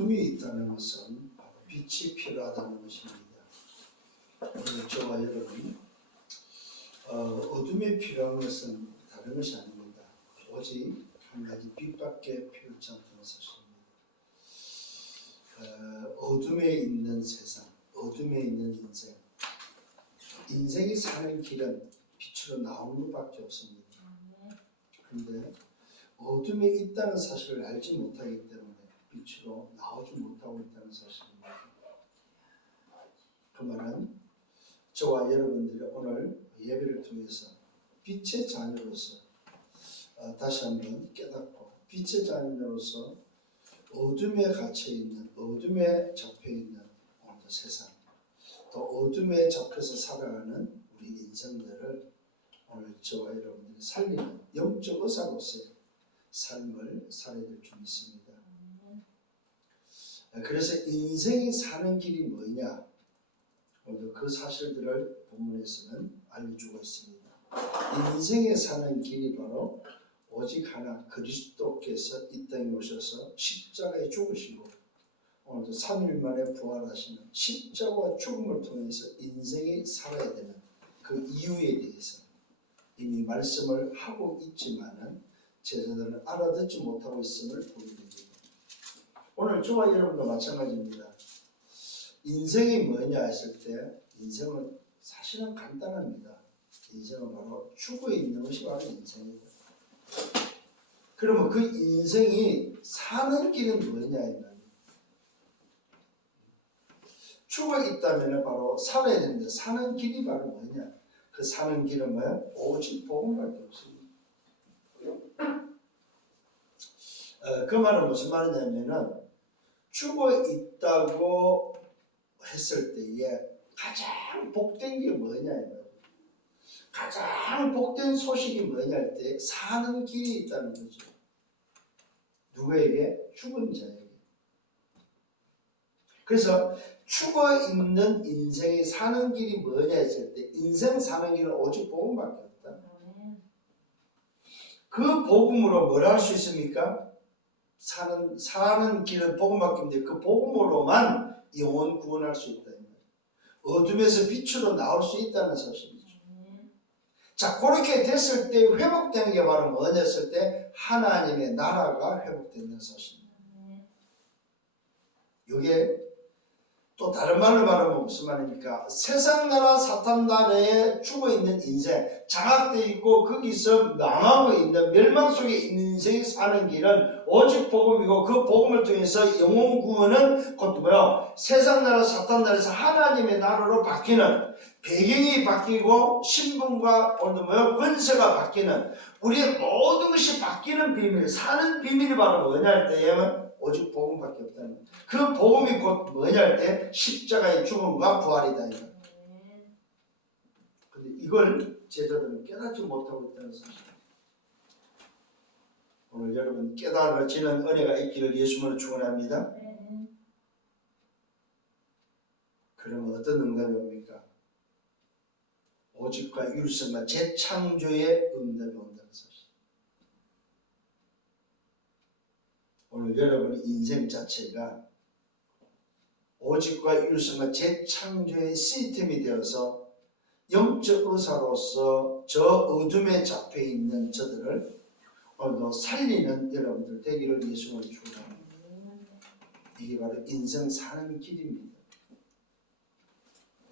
어둠이 있다는 것은 바로 빛이 필요하다는 것입니다. 저와 여러분, 어둠이 필요한 것은 다른 것이 아닙니다. 오직 한 가지 빛밖에 필요치 않다는 사실입니다. 어둠에 있는 세상, 어둠에 있는 인생, 인생이 사는 길은 빛으로 나오는 것밖에 없습니다. 그런데 어둠에 있다는 사실을 알지 못하기 때문에 빛으로 나오지 못하고 있다는 사실입니다. 그 말은 저와 여러분들이 오늘 예배를 통해서 빛의 자녀로서 다시 한번 깨닫고 빛의 자녀로서 어둠에 갇혀있는, 어둠에 잡혀있는 오늘 세상, 또 어둠에 잡혀서 살아가는 우리 인생들을 오늘 저와 여러분들이 살리는 영적 의사로서의 삶을 살아야 될 줄 믿습니다. 그래서 인생이 사는 길이 뭐냐, 오늘 그 사실들을 본문에서는 알려주고 있습니다. 인생에 사는 길이 바로 오직 하나, 그리스도께서 이 땅에 오셔서 십자가에 죽으시고 오늘도 3일 만에 부활하시는 십자가와 죽음을 통해서 인생이 살아야 되는 그 이유에 대해서 이미 말씀을 하고 있지만은 제자들은 알아듣지 못하고 있음을 보게 됩니다. 오늘 저와 여러분도 마찬가지입니다. 인생이 뭐냐 했을 때 인생은 사실은 간단합니다. 인생은 바로 죽어 있는 것이 바로 인생이다. 그러면 그 인생이 사는 길은 뭐냐 했나요? 죽어 있다면 바로 살아야 되는데 사는 길이 바로 뭐냐? 그 사는 길은 뭐야? 오직 복음밖에 없습니다. 그 말은 무슨 말이냐면은 죽어 있다고 했을 때에 가장 복된 게 뭐냐 이거예요. 가장 복된 소식이 뭐냐 할 때 사는 길이 있다는 거죠. 누구에게? 죽은 자에게. 그래서 죽어 있는 인생이 사는 길이 뭐냐 했을 때 인생 사는 길은 오직 복음밖에 없다. 그 복음으로 뭘 할 수 있습니까? 사는 길은 복음밖에 없는데 그 복음으로만 영혼 구원할 수 있다. 어둠에서 빛으로 나올 수 있다는 사실이죠. 자, 그렇게 됐을 때 회복되는 게 바로 뭐냐 했을 때 하나님의 나라가 회복된다는 사실입니다. 이게 또 다른 말로 말하면 무슨 말입니까? 세상 나라 사탄 나라에 죽어있는 인생, 장악되어 있고 거기서 망하고 있는 멸망 속에 있는 인생이 사는 길은 오직 복음이고 그 복음을 통해서 영혼 구원은 곧 뭐요? 세상 나라 사탄 나라에서 하나님의 나라로 바뀌는 배경이 바뀌고 신분과 오늘 뭐요? 권세가 바뀌는 우리의 모든 것이 바뀌는 비밀, 사는 비밀이 바로 뭐냐 할 때에 오직 복음밖에 없다는 거예요. 그 복음이 곧 뭐냐 할 때 십자가의 죽음과 부활이다. 근데 이걸 제자들은 깨닫지 못하고 있다는 사실입니다. 오늘 여러분 깨달아지는 은혜가 있기를 예수님으로 축원합니다. 그러면 어떤 응답이 옵니까? 오직과 율성과 재창조의 응답이 온다는 사실. 오늘 여러분의 인생 자체가 오직과 율성과 재창조의 시스템이 되어서 영적 의사로서 저 어둠에 잡혀있는 저들을 오늘도 살리는 여러분들 되기를 예수님을 축원합니다. 이게 바로 인생 사는 길입니다.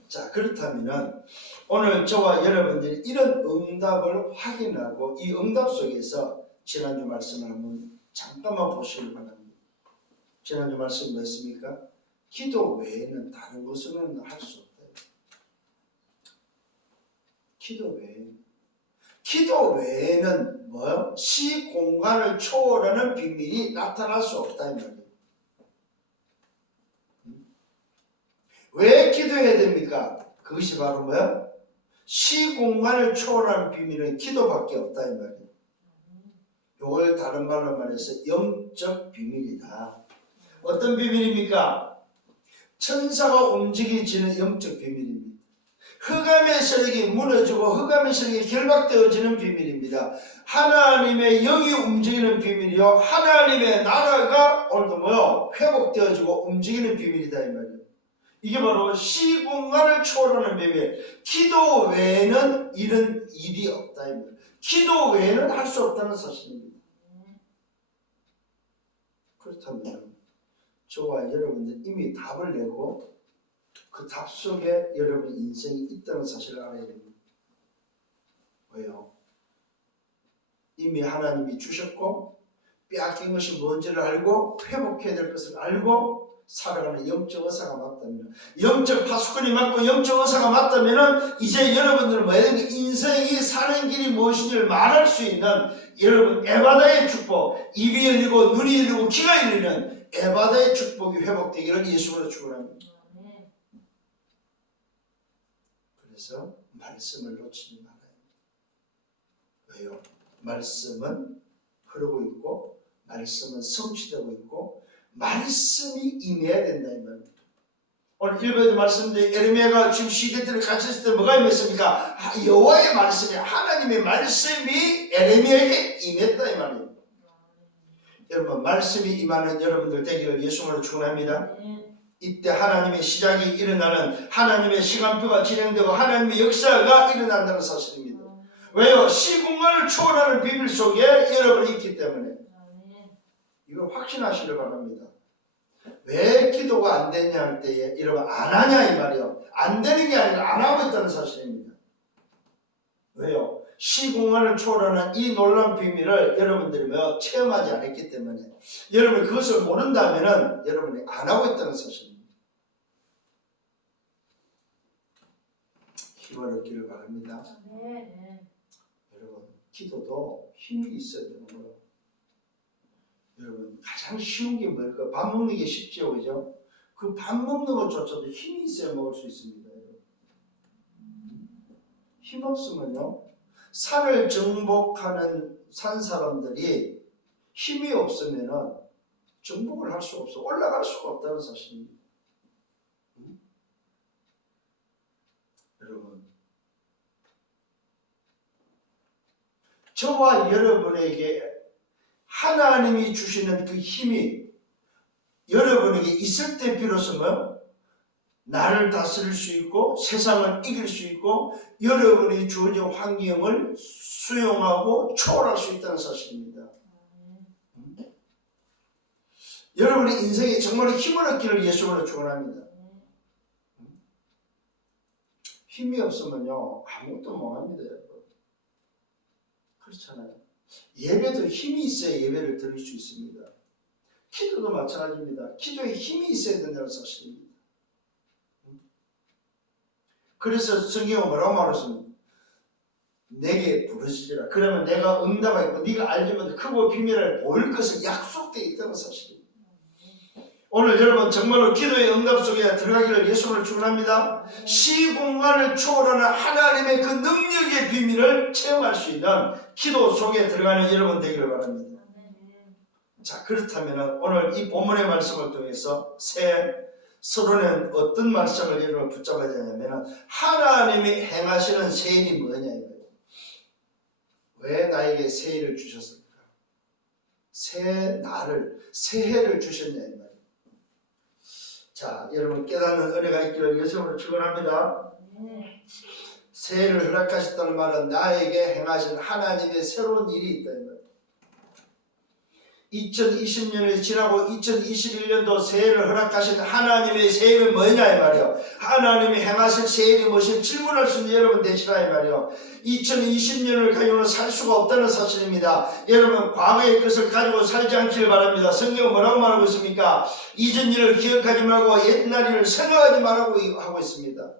자, 그렇다면 오늘 저와 여러분들이 이런 응답을 확인하고 이 응답 속에서 지난주 말씀을 한번 잠깐만 보시길 바랍니다. 지난주 말씀 뭐였습니까? 기도 외에는 다른 것으로는 할 수 없다. 기도 외에는 뭐요? 시 공간을 초월하는 비밀이 나타날 수 없다 이 말이에요. 왜 기도해야 됩니까? 그것이 바로 뭐요? 시 공간을 초월하는 비밀은 기도밖에 없다 이 말이에요. 이걸 다른 말로 말해서 영적 비밀이다. 어떤 비밀입니까? 천사가 움직여지는 영적 비밀입니다. 흑암의 세력이 무너지고 흑암의 세력이 결박되어지는 비밀입니다. 하나님의 영이 움직이는 비밀이요, 하나님의 나라가 오늘도 뭐요? 회복되어지고 움직이는 비밀이다 이 말이에요. 이게 바로 시공간을 초월하는 비밀. 기도 외에는 이런 일이 없다 이 말이에요. 기도 외에는 할 수 없다는 사실입니다. 그렇다면 저와 여러분들 이미 답을 내고 그 답 속에 여러분 인생이 있다는 사실을 알아야 됩니다. 왜요? 이미 하나님이 주셨고 빼앗긴 것이 뭔지를 알고 회복해야 될 것을 알고 살아가는 영적 의사가 맞다면, 영적 파수꾼이 맞고 영적 의사가 맞다면 이제 여러분들은 뭐예요? 인생이 사는 길이 무엇인지를 말할 수 있는 여러분 에바다의 축복, 입이 열리고 눈이 열리고 귀가 열리는 에바다의 축복이 회복되기를 예수로 축원합니다. 그래서 말씀을 놓치지 말아요. 왜요? 말씀은 흐르고 있고 말씀은 성취되고 있고 말씀이 임해야 된다 이 말입니다. 오늘 일부에도 말씀드린 에레미야가 지금 시대들을 갇혔을 때 뭐가 임했습니까? 여호와의 말씀이, 하나님의 말씀이 에레미야에게 임했다 이 말입니다. 여러분 말씀이 임하는 여러분들 되기를 예수님으로 축원합니다. 이때 하나님의 시작이 일어나는, 하나님의 시간표가 진행되고 하나님의 역사가 일어난다는 사실입니다. 왜요? 시공간을 초월하는 비밀 속에 여러분이 있기 때문에 이걸 확신하시길 바랍니다. 왜 기도가 안 되냐 할 때에 여러분 안 하냐 이 말이요. 안 되는 게 아니라 안 하고 있다는 사실입니다. 왜요? 시공간을 초월하는 이 놀라운 비밀을 여러분들이 체험하지 않았기 때문에, 여러분이 그것을 모른다면 여러분이 안 하고 있다는 사실입니다. 힘을 얻기를 바랍니다. 여러분 기도도 힘이 있어야 되는 거예요. 여러분 가장 쉬운 게 뭘까요? 밥 먹는 게 쉽죠, 그죠? 그 밥 먹는 것조차도 힘이 있어야 먹을 수 있습니다. 힘 없으면요, 산을 정복하는 산 사람들이 힘이 없으면은 정복을 할 수 없어, 올라갈 수가 없다는 사실입니다. 여러분, 저와 여러분에게 하나님이 주시는 그 힘이 여러분에게 있을 때 비로소 나를 다스릴 수 있고 세상을 이길 수 있고 여러분이 주어진 환경을 수용하고 초월할 수 있다는 사실입니다. 여러분의 인생에 정말 힘을 얻기를 예수로 축원합니다. 힘이 없으면요 아무것도 못합니다. 여러분. 그렇잖아요. 예배도 힘이 있어야 예배를 드릴 수 있습니다. 기도도 마찬가지입니다. 기도에 힘이 있어야 된다는 사실입니다. 그래서 성경은 뭐라고 말했습니까? 내게 부르시리라. 그러면 내가 응답하겠고 네가 알지 못한 크고 비밀을 보일 것을 약속되어 있다는 사실입니다. 오늘 여러분 정말로 기도의 응답 속에 들어가기를 예수를 축원합니다. 시공간을 초월하는 하나님의 그 능력의 비밀을 체험할 수 있는 기도 속에 들어가는 여러분 되기를 바랍니다. 자, 그렇다면 오늘 이 본문의 말씀을 통해서 서론에는 어떤 말씀을 여러분 붙잡아야 되냐면 하나님이 행하시는 새 일이 뭐냐 이거예요. 왜 나에게 새 일을 주셨을까? 새 해를 주셨냐 이 말이에요. 자, 여러분 깨닫는 은혜가 있기를 예수님으로 축원합니다. 새해를 허락하셨다는 말은 나에게 행하신 하나님의 새로운 일이 있다 이 말이에요. 2020년이 지나고 2021년도 새해를 허락하신 하나님의 새해는 뭐냐 이 말이에요. 하나님이 행하실 새해이 무엇인지 질문할 수 있는 여러분 되시라 이 말이에요. 2020년을 가지고는 살 수가 없다는 사실입니다. 여러분 과거의 것을 가지고 살지 않기를 바랍니다. 성경은 뭐라고 말하고 있습니까? 이전 일을 기억하지 말고 옛날 일을 생각하지 말라고 하고 있습니다.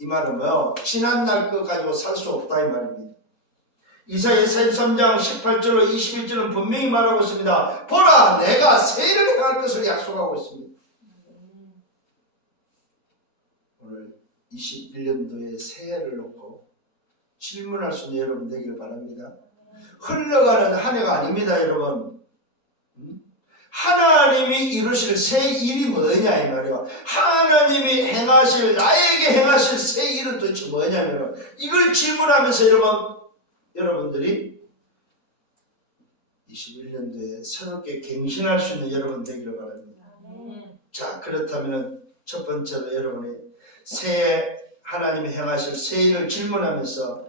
이 말은 뭐요? 지난날 것 가지고 살 수 없다 이 말입니다. 이사야 43장 18절로 21절은 분명히 말하고 있습니다. 보라 내가 새해를 행할 것을 약속하고 있습니다. 오늘 21년도에 새해를 놓고 질문할 수 있는 여러분 되기를 바랍니다. 흘러가는 한 해가 아닙니다. 여러분 하나님이 이루실 새 일이 뭐냐 이 말이에요. 하나님이 행하실, 나에게 행하실 새 일은 도대체 뭐냐면, 이걸 질문하면서 여러분들이 21년도에 새롭게 갱신할 수 있는 여러분 되기를 바랍니다. 자, 그렇다면 첫 번째로 여러분이 하나님이 행하실 새 일을 질문하면서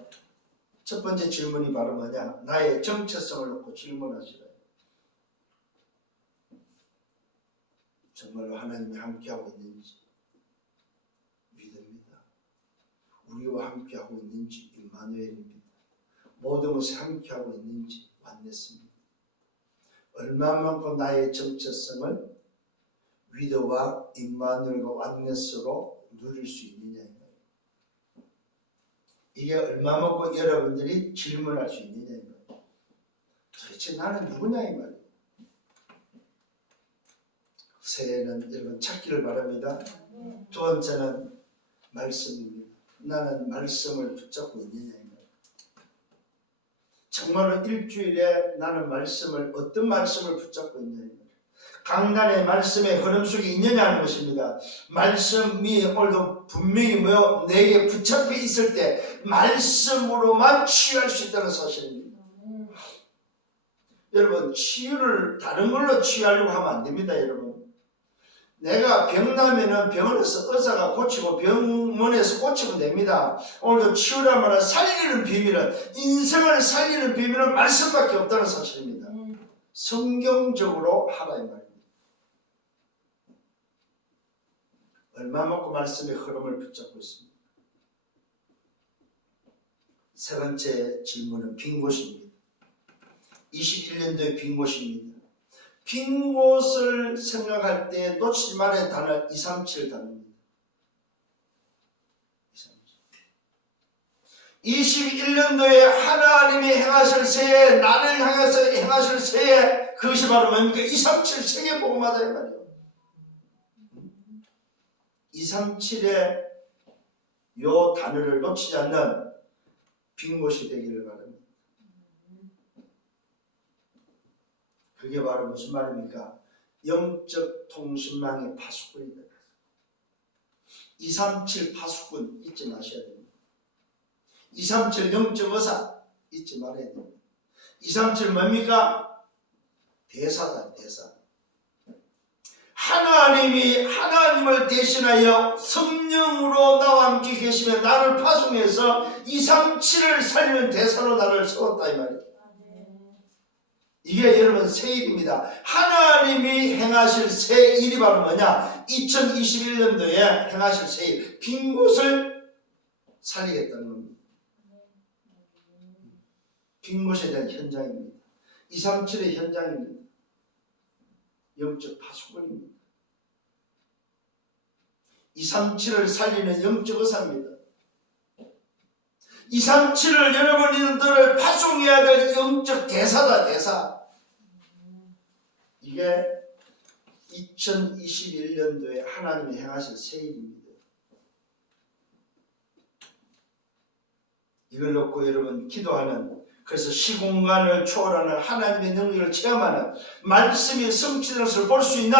첫 번째 질문이 바로 뭐냐? 나의 정체성을 놓고 질문하시라. 정말로 하나님이 함께하고 있는지 믿습니다. 우리와 함께하고 있는지 임마누엘입니다. 모든 것에 함께하고 있는지 완냈습니다. 얼마만큼 나의 정체성을 위드와 임마누엘과 완넷으로 누릴 수 있느냐. 이게 얼마만큼 여러분들이 질문할 수 있느냐 이 말이에요. 도대체 나는 누구냐 이 말이에요. 새해는 여러분 찾기를 바랍니다. 두 번째는 말씀입니다. 나는 말씀을 붙잡고 있느냐 이 말이에요. 정말로 일주일에 나는 어떤 말씀을 붙잡고 있느냐 이 말이에요. 강단의 말씀의 흐름 속에 있느냐 하는 것입니다. 말씀이 오늘도 분명히 내게 붙잡혀 있을 때 말씀으로만 치유할 수 있다는 사실입니다. 여러분, 치유를 다른 걸로 치유하려고 하면 안 됩니다. 여러분, 내가 병나면은 병원에서 의사가 고치고 병원에서 고치면 됩니다. 오늘도 치유란 말은 살리는 비밀은, 인생을 살리는 비밀은 말씀밖에 없다는 사실입니다. 성경적으로 하라 이 말입니다. 얼마만큼 말씀의 흐름을 붙잡고 있습니다. 세 번째 질문은 빈 곳입니다. 21년도의 빈 곳입니다. 빈 곳을 생각할 때 놓치지 말아야 할 단어 237 단어입니다. 21년도에 하나님이 행하실 새해, 나를 향해서 행하실 새해, 그것이 바로 뭡니까? 237 세계 복음하다 이 말이에요. 237의 요 단어를 놓치지 않는 빈 곳이 되기를 바랍니다. 그게 바로 무슨 말입니까? 영적 통신망의 파수꾼이다. 237 파수꾼 잊지 마셔야 됩니다. 237 영적 의사 잊지 말아야 됩니다. 237 뭡니까? 대사다, 대사. 하나님을 대신하여 성령으로 나와 함께 계시며 나를 파송해서 237을 살리는 대사로 나를 세웠다 이 말이에요. 이게 여러분 새 일입니다. 하나님이 행하실 새 일이 바로 뭐냐? 2021년도에 행하실 새 일, 빈 곳을 살리겠다는 겁니다. 빈 곳에 대한 현장입니다. 237의 현장입니다. 영적 파수꾼입니다. 237을 살리는 영적 의사입니다. 237을 여러분들을 파송해야 될 영적 대사다, 대사. 이게 2021년도에 하나님이 행하실 새 일입니다. 이걸 놓고 여러분 기도하는, 그래서 시공간을 초월하는 하나님의 능력을 체험하는 말씀이 성취되는 것을 볼 수 있는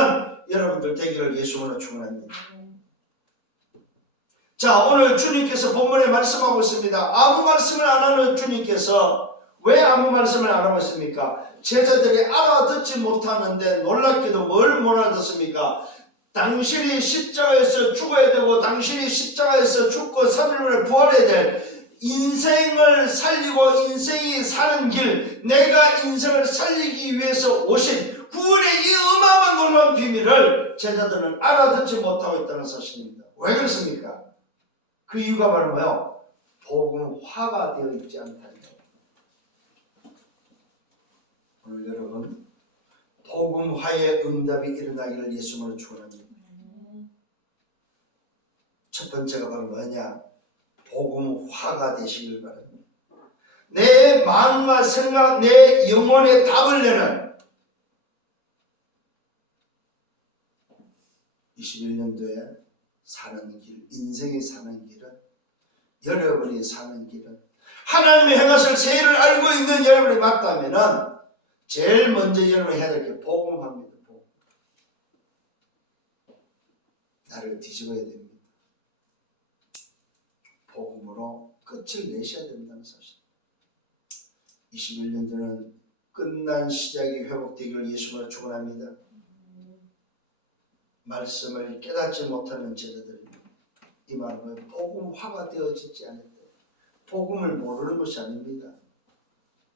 여러분들 되기를 예수님으로 축원합니다. 자, 오늘 주님께서 본문에 말씀하고 있습니다. 아무 말씀을 안 하는 주님께서 왜 아무 말씀을 안 하고 있습니까? 제자들이 알아듣지 못하는데 놀랍게도 뭘 못 알아듣습니까? 당신이 십자가에서 죽어야 되고 당신이 십자가에서 죽고 3일 만에 부활해야 될 인생을 살리고 인생이 사는 길, 내가 인생을 살리기 위해서 오신 구원의 이 어마어마한 놀라운 비밀을 제자들은 알아듣지 못하고 있다는 사실입니다. 왜 그렇습니까? 그 이유가 바로 뭐예요? 복음화가 되어 있지 않다는 거예요. 오늘 여러분 복음화의 응답이 일어나기를 예수님으로 축원합니다. 첫 번째가 바로 뭐냐? 복음화가 되시길 바랍니다. 내 마음과 생각, 내 영혼의 답을 내는 21년도에 사는 길, 인생이 사는 길은, 여러분이 사는 길은 하나님이 행하실 새 일을 알고 있는 여러분이 맞다면은 제일 먼저 여러분이 해야 될 게 복음화입니다. 복음. 나를 뒤집어야 됩니다. 복음으로 끝을 내셔야 된다는 사실. 21년도는 끝난 시작이 회복되기를 예수님으로 축원합니다. 말씀을 깨닫지 못하는 제자들입니다. 이 말은 복음화가 되어지지 않았다. 복음을 모르는 것이 아닙니다.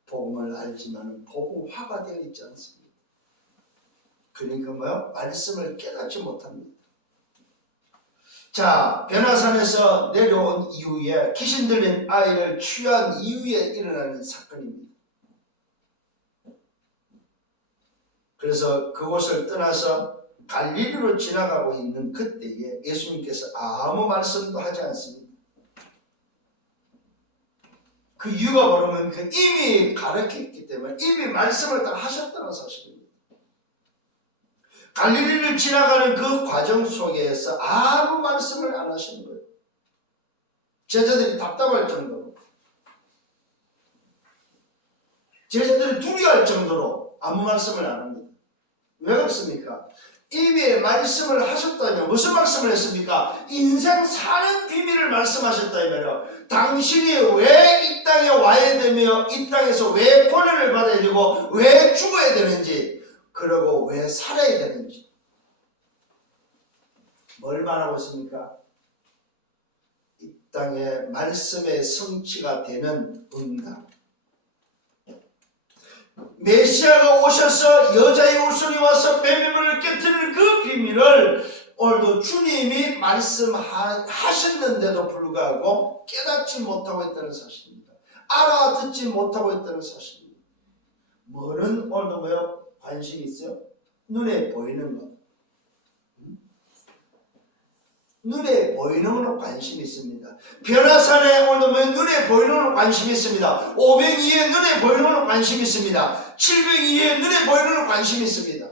복음을 알지만 복음화가 되어 있지 않습니다. 그러니까 뭐요? 말씀을 깨닫지 못합니다. 자, 변화산에서 내려온 이후에 귀신 들린 아이를 취한 이후에 일어나는 사건입니다. 그래서 그곳을 떠나서 갈릴리로 지나가고 있는 그때에 예수님께서 아무 말씀도 하지 않습니다. 그 이유가 뭐냐면 이미 가르쳤기 때문에 이미 말씀을 다 하셨다는 사실입니다. 갈릴리를 지나가는 그 과정 속에서 아무 말씀을 안 하시는 거예요. 제자들이 답답할 정도로, 제자들이 두려워할 정도로 아무 말씀을 안 합니다. 왜 그렇습니까? 이미 말씀을 하셨다면 무슨 말씀을 했습니까? 인생 사는 비밀을 말씀하셨다 이 말이에요. 당신이 왜 이 땅에 와야 되며 이 땅에서 왜 고난을 받아야 되고 왜 죽어야 되는지, 그리고 왜 살아야 되는지, 뭘 말하고 있습니까? 이 땅에 말씀의 성취가 되는 응답. 메시아가 오셔서 여자의 울손이 와서 뱀을 깨뜨릴 그 비밀을 오늘도 주님이 말씀하셨는데도 불구하고 깨닫지 못하고 있다는 사실입니다. 알아듣지 못하고 있다는 사실입니다. 뭐는 오늘도 뭐요? 관심이 있어요? 눈에 보이는 것. 눈에 보이는 것으로 관심이 있습니다. 변화산에 오르면 눈에 보이는 것으로 관심이 있습니다. 502에 눈에 보이는 것으로 관심이 있습니다. 702에 눈에 보이는 것으로 관심이 있습니다.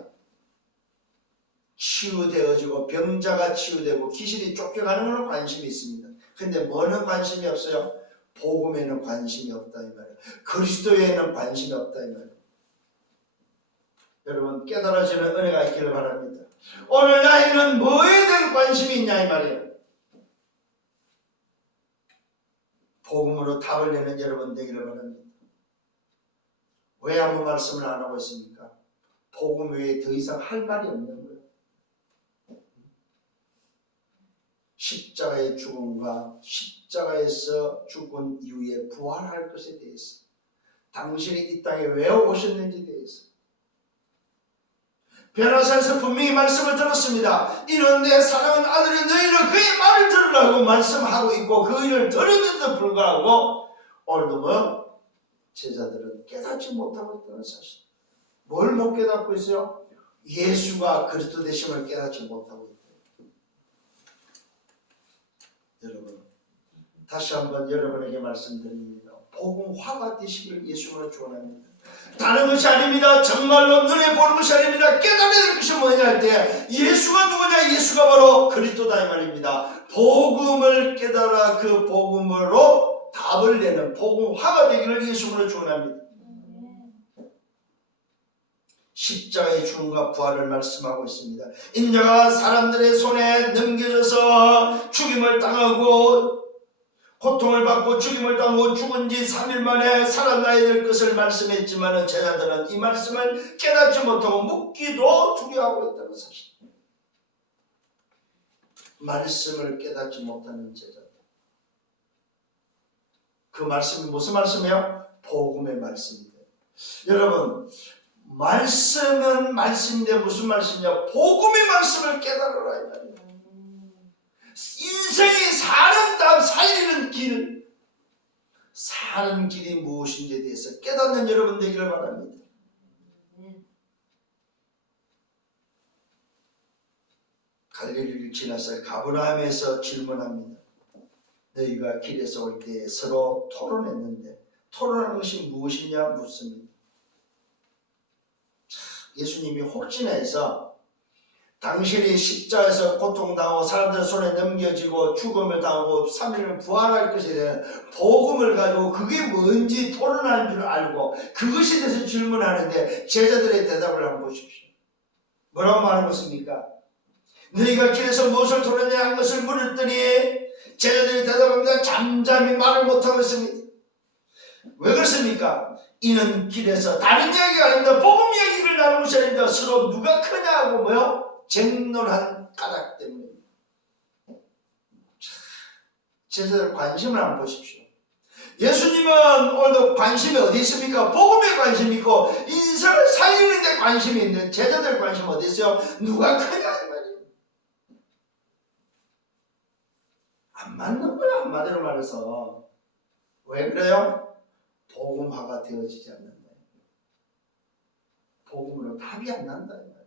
치유되어지고 병자가 치유되고 귀신이 쫓겨가는 것으로 관심이 있습니다. 근데 뭐는 관심이 없어요? 복음에는 관심이 없다 이 말이에요. 그리스도에는 관심이 없다 이 말이에요. 여러분 깨달아지는 은혜가 있기를 바랍니다. 오늘 나이는 뭐에 대한 관심이 있냐 이 말이에요. 복음으로 답을 내는 여러분 되기를 바랍니다. 왜 아무 말씀을 안 하고 있습니까? 복음 외에 더 이상 할 말이 없는 거예요. 십자가의 죽음과 십자가에서 죽은 이후에 부활할 것에 대해서, 당신이 이 땅에 왜 오셨는지에 대해서, 변화산에서 분명히 말씀을 들었습니다. 이는 내 사랑하는 아들이 너희는 그의 말을 들으라고 말씀하고 있고 그 일을 들었는데도 불구하고 오늘도 뭐 제자들은 깨닫지 못하고 있다는 사실. 뭘 못 깨닫고 있어요? 예수가 그리스도 되심을 깨닫지 못하고 있다. 여러분 다시 한번 여러분에게 말씀드립니다. 복음화가 되시기를 예수로 축원합니다. 다른 것이 아닙니다. 정말로 눈에 보는 것이 아닙니다. 깨달아야 될 것이 뭐냐 할 때 예수가 누구냐? 예수가 바로 그리스도다 이 말입니다. 복음을 깨달아 그 복음으로 답을 내는 복음화가 되기를 예수로 축원합니다. 십자가의 죽음과 부활을 말씀하고 있습니다. 인자가 사람들의 손에 넘겨져서 죽임을 당하고 고통을 받고 죽임을 당하고 죽은 지 3일 만에 살아나야 될 것을 말씀했지만 제자들은 이 말씀을 깨닫지 못하고 묻기도 두려워하고 있다는 사실. 말씀을 깨닫지 못하는 제자들. 그 말씀이 무슨 말씀이에요? 복음의 말씀입니다. 여러분 말씀은 말씀인데 무슨 말씀이냐? 복음의 말씀을 깨달으라 이 말이에요. 인생이 사는 답, 살리는 길, 사는 길이 무엇인지에 대해서 깨닫는 여러분 되기를 바랍니다. 갈릴리를 지나서 가버나움에서 질문합니다. 너희가 길에서 올 때 서로 토론했는데 토론하는 것이 무엇이냐 묻습니다. 예수님이 혹시나해서 당신이 십자가에서 고통당하고 사람들 손에 넘겨지고 죽음을 당하고 3일을 부활할 것에 대한 복음을 가지고 그게 뭔지 토론하는 줄 알고 그것에 대해서 질문하는데 제자들의 대답을 한번 보십시오. 뭐라고 말하고 있습니까? 너희가 길에서 무엇을 토했냐 한 것을 물었더니 제자들이 대답합니다. 잠잠히 말을 못하고 있습니다. 왜 그렇습니까? 이는 길에서 다른 이야기가 아닙니다. 복음 이야기를 나누고 있습니다. 서로 누가 크냐고 뭐요? 쟁론한 까닭 때문입니다. 제자들 관심을 한번 보십시오. 예수님은 오늘도 관심이 어디 있습니까? 복음에 관심이 있고 인생을 살리는 데 관심이 있는 제자들 관심 어디 있어요? 누가 크냐 이 말이에요. 안 맞는 거예요. 한마디로 말해서. 왜 그래요? 복음화가 되어지지 않는다. 복음으로 답이 안 난다 이 말이에요.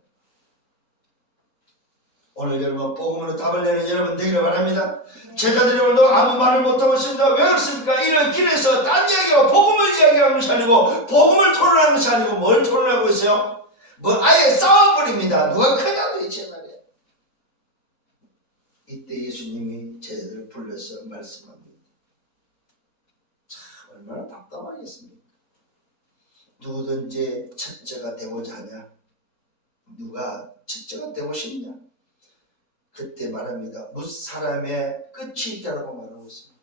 오늘 여러분 복음으로 답을 내는 여러분 되기를 바랍니다. 제자들이 오늘도 아무 말을 못하고 있습니다. 왜 그렇습니까? 이런 길에서 딴 이야기와 복음을 이야기하는 것이 아니고 복음을 토론하는 것이 아니고 뭘 토론하고 있어요? 뭐 아예 싸워버립니다. 누가 크냐 도대체 말이에요. 이때 예수님이 제자들을 불러서 말씀합니다. 참 얼마나 답답하겠습니까? 누구든지 첫째가 되고자 하냐? 누가 첫째가 되고 싶냐? 그때 말합니다. 무사람의 끝이 있다라고 말하고 있습니다.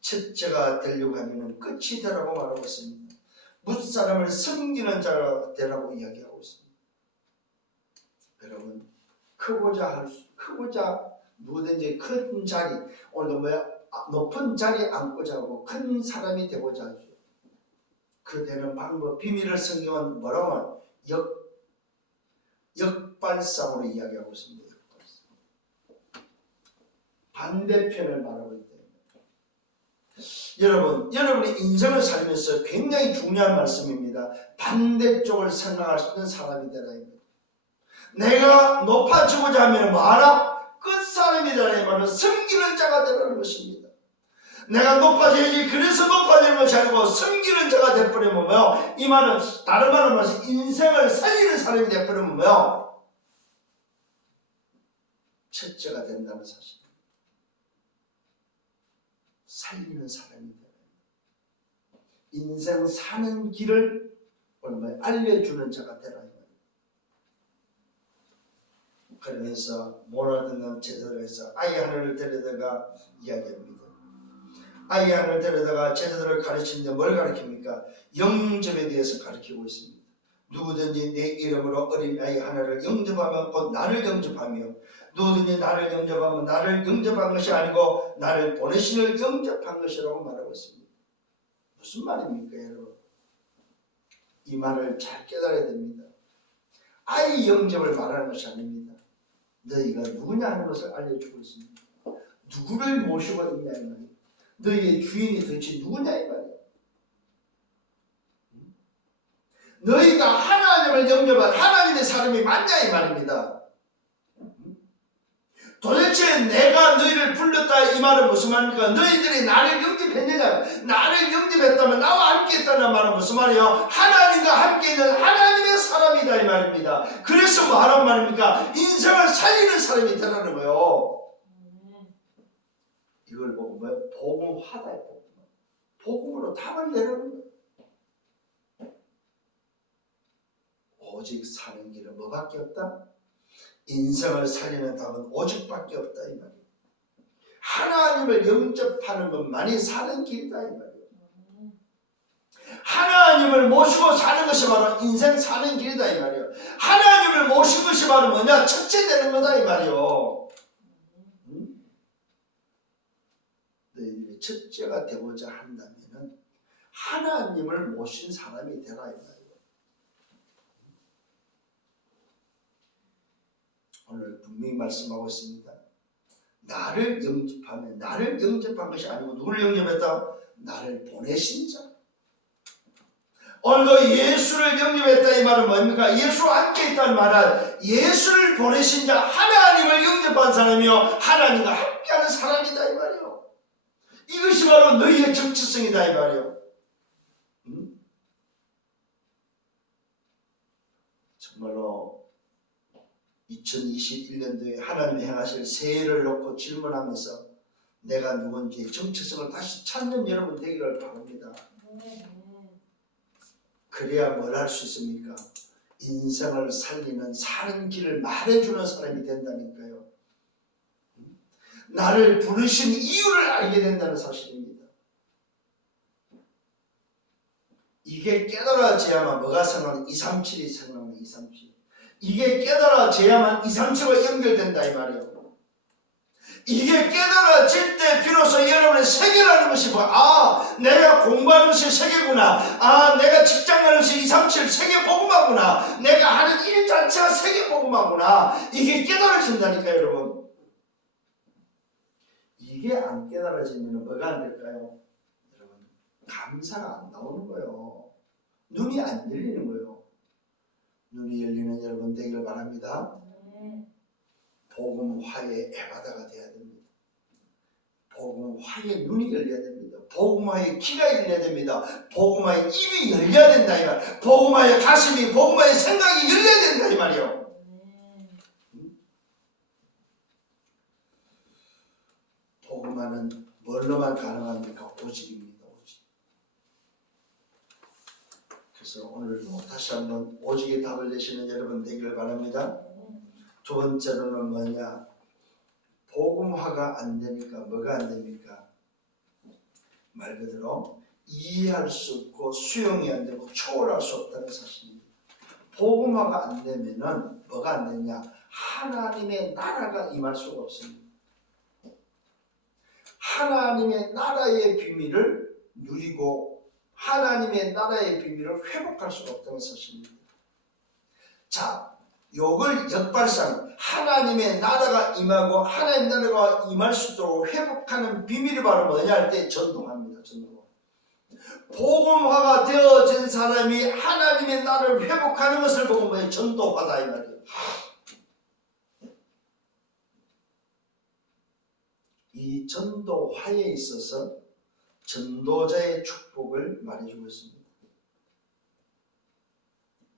첫째가 되려고 하면 끝이 되라고 말하고 있습니다. 무사람을 섬기는 자가 되라고 이야기하고 있습니다. 여러분 크고자 누구든지 큰 자리 오늘도 뭐야 높은 자리에 앉고자 하고 큰 사람이 되고자 하죠. 그 되는 방법 비밀을 성경은 뭐라고 하면 역발상으로 이야기하고 있습니다. 역발상. 반대편을 말하고 있다. 여러분이 인생을 살면서 굉장히 중요한 말씀입니다. 반대쪽을 생각할 수 있는 사람이 되라. 내가 높아지고자 하면 뭐하라? 끝사람이 되라. 이 말은 섬기는 자가 되라는 것입니다. 내가 높아져야지 그래서 높아지는 것이 아니고 섬기는 자가 되어버리면 뭐요? 이 말은 다른 말로 말해서 인생을 살리는 사람이 되어버리면 뭐요? 첫째가 된다는 사실. 살리는 사람이 되어요. 인생 사는 길을 알려주는 자가 되라. 그러면서 몰아듣는 제자들에서 아이 하나를 데려다가 이야기합니다. 아이 하나를 데려다가 제자들을 가르치는데 뭘 가르칩니까? 영접에 대해서 가르치고 있습니다. 누구든지 내 이름으로 어린아이 하나를 영접하면 곧 나를 영접하며 누구든지 나를 영접하면 나를 영접한 것이 아니고 나를 보내신을 영접한 것이라고 말하고 있습니다. 무슨 말입니까 여러분? 이 말을 잘 깨달아야 됩니다. 아이 영접을 말하는 것이 아닙니다. 너희가 누구냐 하는 것을 알려주고 있습니다. 누구를 모시고 있냐 이 말이에요. 너희의 주인이 도대체 누구냐 이 말이에요. 너희가 하나님을 영접한 하나님의 사람이 맞냐 이 말입니다. 도대체 내가 너희를 불렀다 이 말은 무슨 말입니까? 너희들이 나를 영접했느냐? 나를 영접했다면 나와 함께 했다는 말은 무슨 말이에요? 하나님과 함께 있는 하나님의 사람이다 이 말입니다. 그래서 뭐 하란 말입니까? 인생을 살리는 사람이 되라는 거예요. 이걸 보고 뭐예요? 복음화다. 복음으로 답을 내라는 거예요. 오직 사는 길은 뭐밖에 없다? 인생을 살리는 답은 오직밖에 없다 이 말이에요. 하나님을 영접하는 것만이 사는 길이다 이 말이에요. 하나님을 모시고 사는 것이 바로 인생 사는 길이다 이 말이에요. 하나님을 모신 것이 바로 뭐냐? 첫째 되는 거다 이 말이에요. 너희들이 첫째가 되고자 한다면 하나님을 모신 사람이 되라 이 말이에요. 오늘 분명히 말씀하고 있습니다. 나를 영접하면 나를 영접한 것이 아니고 누구를 영접했다? 나를 보내신 자. 오늘도 예수를 영접했다 이 말은 뭡니까? 예수와 함께 있다는 말은 예수를 보내신 자 하나님을 영접한 사람이요 하나님과 함께하는 사람이다 이 말이요. 이것이 바로 너희의 정체성이다 이 말이요. 정말로 2021년도에 하나님이 행하실 새해를 놓고 질문하면서 내가 누군지 정체성을 다시 찾는 여러분 되기를 바랍니다. 그래야 뭘 할 수 있습니까? 인생을 살리는 사는 길을 말해주는 사람이 된다니까요. 나를 부르신 이유를 알게 된다는 사실입니다. 이게 깨달아져야만 뭐가 생각나는 237이 생각나는 237. 이게 깨달아져야만 237과 연결된다 이 말이에요. 이게 깨달아질 때 비로소 여러분의 세계라는 것이 내가 공부하는 것이 세계구나. 내가 직장 가는 것이 237 세계 복음화구나. 내가 하는 일 자체가 세계 복음화구나. 이게 깨달아진다니까요, 여러분. 이게 안 깨달아지면 뭐가 안 될까요? 여러분, 감사가 안 나오는 거예요. 눈이 안 열리는 거예요. 눈이 열리는 여러분 되기를 바랍니다. 복음화의 에바다가 돼야 됩니다. 복음화의 눈이 열려야 됩니다. 복음화의 귀가 열려야 됩니다. 복음화의 입이 열려야 된다 이 말. 복음화의 가슴이, 복음화의 생각이 열려야 된다 이 말이에요. 복음화는 뭘로만 가능합니까? 오직입니다. 오직. 그래서 오늘도 다시 한번 오직의 답을 내시는 여러분 되기를 바랍니다. 두 번째로는 뭐냐? 복음화가 안 되니까 뭐가 안 됩니까? 말 그대로 이해할 수 없고 수용이 안 되고 초월할 수 없다는 사실입니다. 복음화가 안 되면은 뭐가 안 되냐? 하나님의 나라가 임할 수가 없습니다. 하나님의 나라의 비밀을 누리고 하나님의 나라의 비밀을 회복할 수가 없다는 사실입니다. 자, 요걸 역발상 하나님의 나라가 임하고 하나님의 나라가 임할 수 있도록 회복하는 비밀이 바로 뭐냐 할 때 전도합니다. 전도. 복음화가 되어진 사람이 하나님의 나라를 회복하는 것을 보고 뭐예요? 전도하다 이 말이에요. 이 전도화에 있어서 전도자의 축복을 말해주고 있습니다.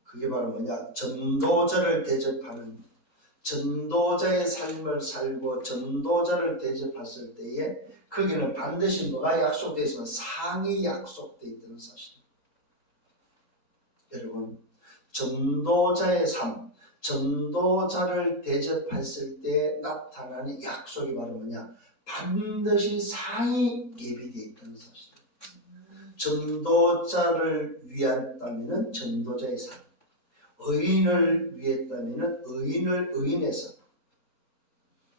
그게 바로 뭐냐? 전도자를 대접하는, 전도자의 삶을 살고 전도자를 대접했을 때에 거기는 반드시 뭐가 약속되어 있으면 상이 약속되어 있다는 사실입니다. 여러분, 전도자의 삶, 전도자를 대접했을 때 나타나는 약속이 바로 뭐냐? 반드시 상이 예비되어 있다는 사실입니다. 전도자를 위한다면 전도자의 삶, 의인을 위했다면 의인의 삶,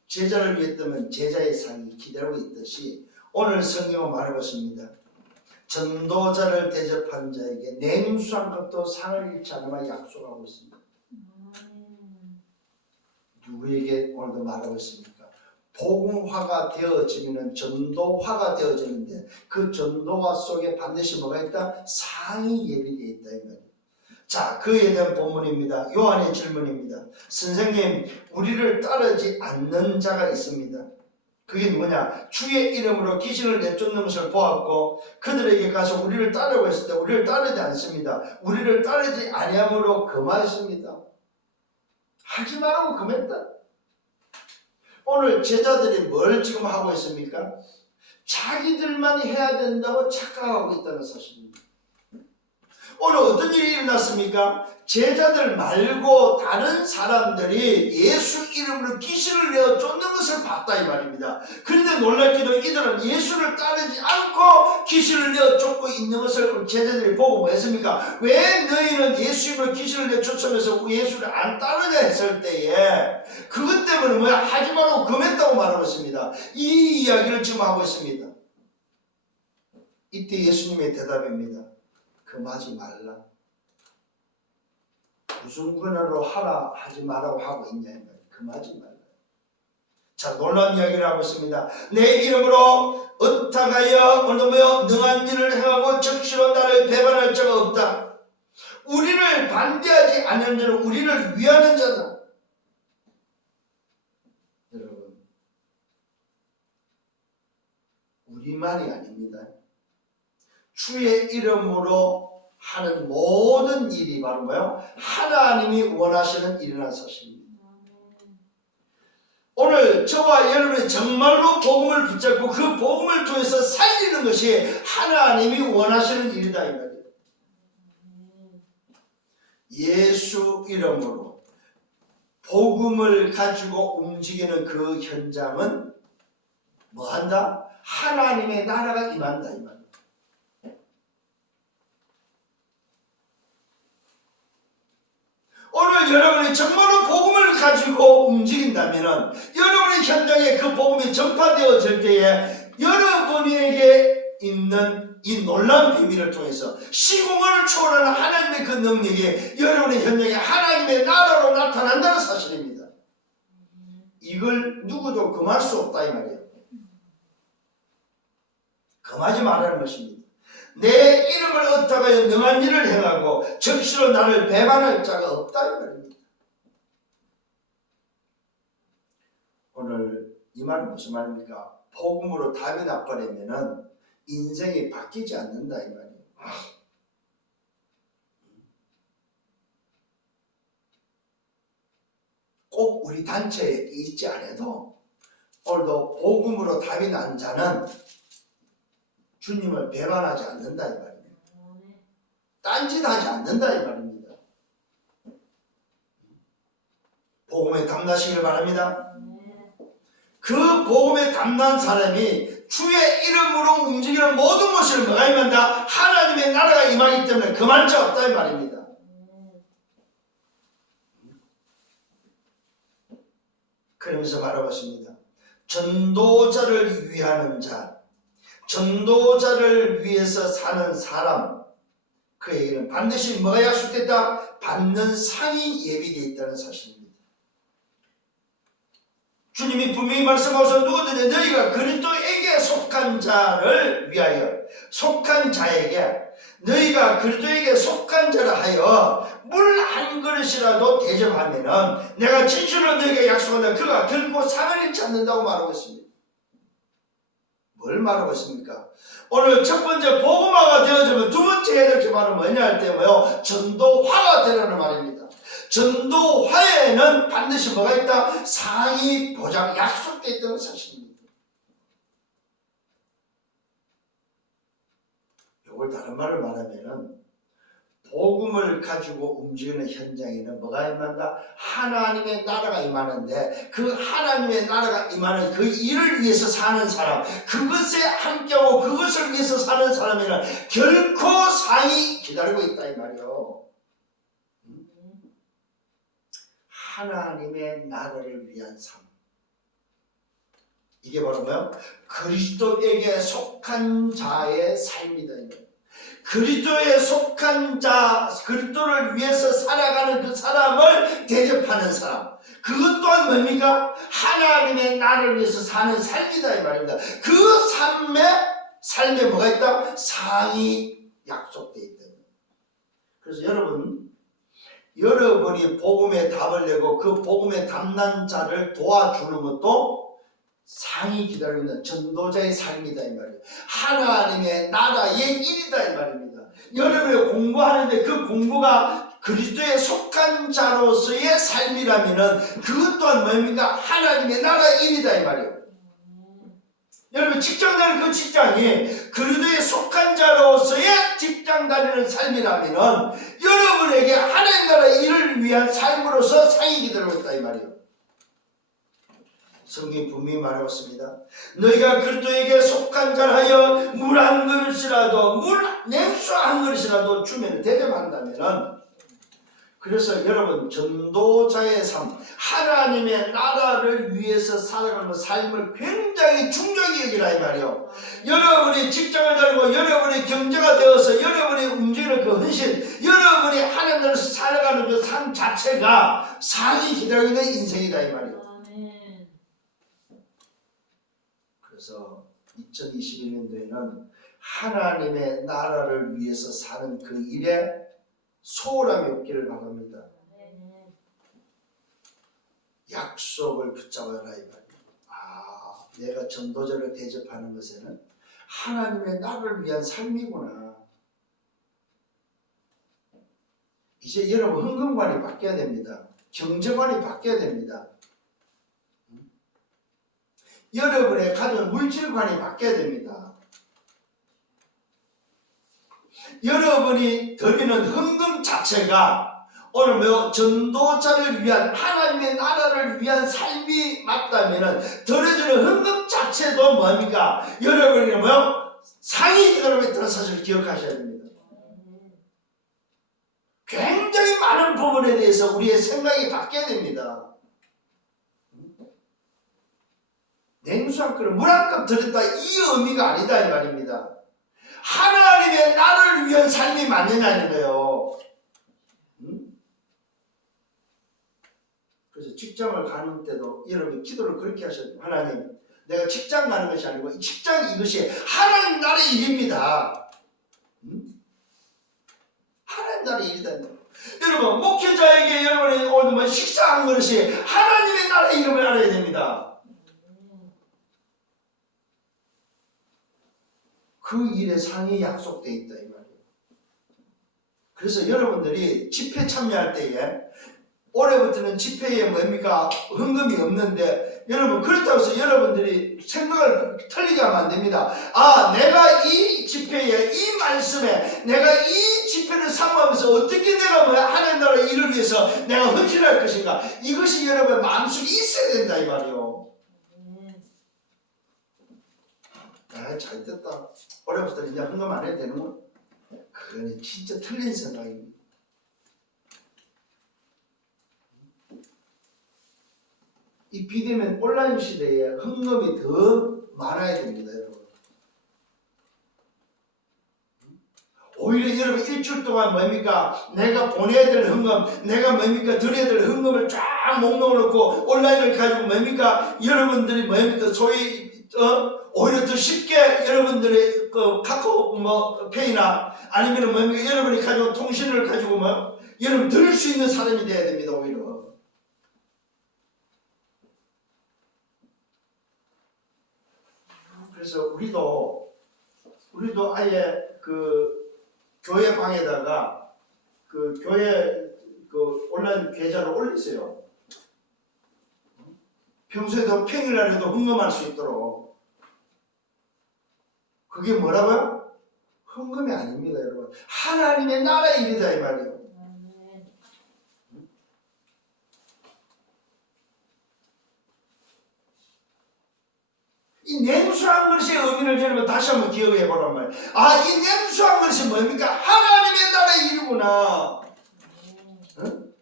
제자를 위했다면 제자의 상이 기다리고 있듯이 오늘 성경은 말하고 있습니다. 전도자를 대접한 자에게 냉수한 것도 상을 잃지 않으마 약속하고 있습니다. 누구에게 오늘도 말하고 있습니까? 복음화가 되어지면 전도화가 되어지는데 그 전도화 속에 반드시 뭐가 있다? 상이 예비되어 있다 이 말이에요. 자, 그에 대한 본문입니다. 요한의 질문입니다. 선생님, 우리를 따르지 않는 자가 있습니다. 그게 누구냐? 주의 이름으로 귀신을 내쫓는 것을 보았고 그들에게 가서 우리를 따르고 했을 때 우리를 따르지 않습니다. 우리를 따르지 아니함으로 금하였습니다. 하지 말라고 금했다. 오늘 제자들이 뭘 지금 하고 있습니까? 자기들만 해야 된다고 착각하고 있다는 사실입니다. 오늘 어떤 일이 일어났습니까? 제자들 말고 다른 사람들이 예수 이름으로 귀신을 내어 쫓는 것을 봤다 이 말입니다. 그런데 놀랍게도 이들은 예수를 따르지 않고 귀신을 내어 쫓고 있는 것을 제자들이 보고 뭐 했습니까? 왜 너희는 예수 이름으로 귀신을 내어 쫓으면서 예수를 안 따르냐 했을 때에 그것 때문에 뭐야? 하지 말라고 금했다고 말하고 있습니다. 이 이야기를 지금 하고 있습니다. 이때 예수님의 대답입니다. 금하지 말라. 무슨 근거로 하라 하지 말라고 하고 있냐 이 말이에요. 금하지 말라. 자, 놀라운 이야기를 하고 있습니다. 내 이름으로 의탁하여 언어며 능한 일을 행하고 적시로 나를 배반할 자가 없다. 우리를 반대하지 않는 자는 우리를 위하는 자다. 여러분, 우리만이 아닙니다. 주의 이름으로 하는 모든 일이 바로 뭐예요? 하나님이 원하시는 일이라는 사실입니다. 오늘 저와 여러분이 정말로 복음을 붙잡고 그 복음을 통해서 살리는 것이 하나님이 원하시는 일이다 이 말이에요. 예수 이름으로 복음을 가지고 움직이는 그 현장은 뭐한다? 하나님의 나라가 임한다 이 말이에요. 오늘 여러분이 정말로 복음을 가지고 움직인다면 여러분의 현장에 그 복음이 전파되어질 때에 여러분에게 있는 이 놀라운 비밀을 통해서 시공을 초월하는 하나님의 그 능력이 여러분의 현장에 하나님의 나라로 나타난다는 사실입니다. 이걸 누구도 금할 수 없다 이 말이에요. 금하지 말라는 것입니다. 내 이름을 얻다가 능한 일을 행하고 적시로 나를 배반할 자가 없다 이 말입니다. 오늘 이 말은 무슨 말입니까? 복음으로 답이 나버리면은 인생이 바뀌지 않는다 이 말이에요. 꼭 우리 단체에 있지 않아도 오늘도 복음으로 답이 난 자는 주님을 배반하지 않는다 이 말입니다. 딴짓하지 않는다 이 말입니다. 복음에 담나시길 바랍니다. 그 복음에 담난 사람이 주의 이름으로 움직이는 모든 것을 뭐가 임한다? 하나님의 나라가 임하기 때문에 금할 자 없다 이 말입니다. 그러면서 말하고 있습니다. 전도자를 위하는 자, 전도자를 위해서 사는 사람, 그에게는 반드시 뭐가 약속됐다? 받는 상이 예비되어 있다는 사실입니다. 주님이 분명히 말씀하셔서 누구든지 너희가 그리스도에게 속한 자를 위하여, 속한 자에게, 너희가 그리스도에게 속한 자를 하여 물 한 그릇이라도 대접하면은 내가 진실로 너희에게 약속한다. 그가 결코 상을 잃지 않는다고 말하고 있습니다. 뭘 말하고 있습니까? 오늘 첫 번째 복음화가 되어지면 두 번째 해야 될 그 말은 뭐냐 할 때 뭐요? 전도화가 되라는 말입니다. 전도화에는 반드시 뭐가 있다? 상이 보장, 약속되어 있다는 사실입니다. 이걸 다른 말을 말하면은 복음을 가지고 움직이는 현장에는 뭐가 임한다? 하나님의 나라가 임하는데 그 하나님의 나라가 임하는 그 일을 위해서 사는 사람, 그것에 함께하고 그것을 위해서 사는 사람에는 결코 상이 기다리고 있다 이 말이요. 하나님의 나라를 위한 삶, 이게 바로 뭐야? 그리스도에게 속한 자의 삶이다. 그리스도에 속한 자, 그리스도를 위해서 살아가는 그 사람을 대접하는 사람, 그것 또한 뭡니까? 하나님의 나라를 위해서 사는 삶이다 이 말입니다. 그 삶에 뭐가 있다? 상이 약속되어 있다. 그래서 여러분이 복음의 답을 내고 그 복음의 담난 자를 도와주는 것도 상이 기다리고 있는 전도자의 삶이다 이 말이에요. 하나님의 나라의 일이다 이 말입니다. 여러분이 공부하는데 그 공부가 그리스도에 속한 자로서의 삶이라면은 그것 또한 뭡니까? 하나님의 나라의 일이다 이 말이에요. 여러분 직장 다니는 그 직장이 그리스도에 속한 자로서의 직장 다니는 삶이라면은 여러분에게 하나님 나라의 일을 위한 삶으로서 상이 기다리고 있다 이 말이에요. 성경이 분명히 말하고 있습니다. 너희가 그리스도에게 속한 자를 하여 물 한 그릇이라도, 냉수 한 그릇이라도 주면 대접한다면은, 그래서 여러분 전도자의 삶, 하나님의 나라를 위해서 살아가는 삶을 굉장히 중요하게 여기라 이 말이요. 여러분이 직장을 다니고 여러분이 경제가 되어서 여러분이 움직이는 그 헌신, 여러분이 하나님 나라에서 살아가는 그 삶 자체가 상이 기다리고 있는 인생이다 이 말이요. 그래서 2021년도에는 하나님의 나라를 위해서 사는 그 일에 소홀함이 없기를 바랍니다. 약속을 붙잡아라 이 말이에요. 내가 전도자를 대접하는 것에는 하나님의 나라를 위한 삶이구나. 이제 여러분 헌금관이 바뀌어야 됩니다. 경제관이 바뀌어야 됩니다. 여러분의 가진 물질관이 바뀌어야 됩니다. 여러분이 드리는 헌금 자체가 오늘 전도자를 위한 하나님의 나라를 위한 삶이 맞다면은 드려지는 헌금 자체도 뭡니까? 여러분이 상위 기도로 있다는 사실을 기억하셔야 됩니다. 굉장히 많은 부분에 대해서 우리의 생각이 바뀌어야 됩니다. 냉수 한 그릇, 물 한 컵 드렸다 이 의미가 아니다 이 말입니다. 하나님의 나를 위한 삶이 맞느냐는 거예요. 그래서 직장을 가는 때도 여러분 기도를 그렇게 하셔야 돼요. 하나님, 내가 직장 가는 것이 아니고 이 직장 이것이 하나님 나라의 일입니다. 하나님 나라의 일이다. 여러분 목회자에게 여러분이 오늘 식사한 것이 하나님의 나라의 이름을 알아야 됩니다. 그 일에 상이 약속되어 있다 이 말이에요. 그래서 여러분들이 집회 참여할 때에 올해부터는 집회에 뭡니까? 헌금이 없는데 여러분 그렇다고 해서 여러분들이 생각을 틀리게 하면 안 됩니다. 아, 내가 이 집회에 이 말씀에 내가 이 집회를 사모하면서 어떻게 내가 하나님 나라의 일을 위해서 내가 헌신할 것인가, 이것이 여러분의 마음속에 있어야 된다 이 말이에요. 아, 잘됐다. 올해부터 이제 헌금 안 해도 되는구나. 그거는 진짜 틀린 생각입니다. 이 비대면 온라인 시대에 헌금이 더 많아야 됩니다, 여러분. 오히려 여러분 일주일 동안 뭡니까? 내가 보내야 될 헌금, 내가 뭡니까? 드려야 될 헌금을 쫙 목록을 놓고 온라인을 가지고 뭡니까? 여러분들이 뭡니까? 소위 오히려 더 쉽게 여러분들의 그 카카오 페이나 아니면 뭡니까? 여러분이 가지고 통신을 가지고 여러분 들을 수 있는 사람이 돼야 됩니다, 오히려. 그래서 우리도 아예 그 교회 방에다가 그 교회 그 온라인 계좌를 올리세요. 평소에도 평일날에도 헌금할 수 있도록. 그게 뭐라고요? 헌금이 아닙니다, 여러분. 하나님의 나라의 일이다 이 말이에요. 이 냉수한 것의 의미를 여러분 다시 한번 기억해 보란 말이에요. 아, 이 냉수한 것이 뭡니까? 하나님의 나라의 일이구나. 응?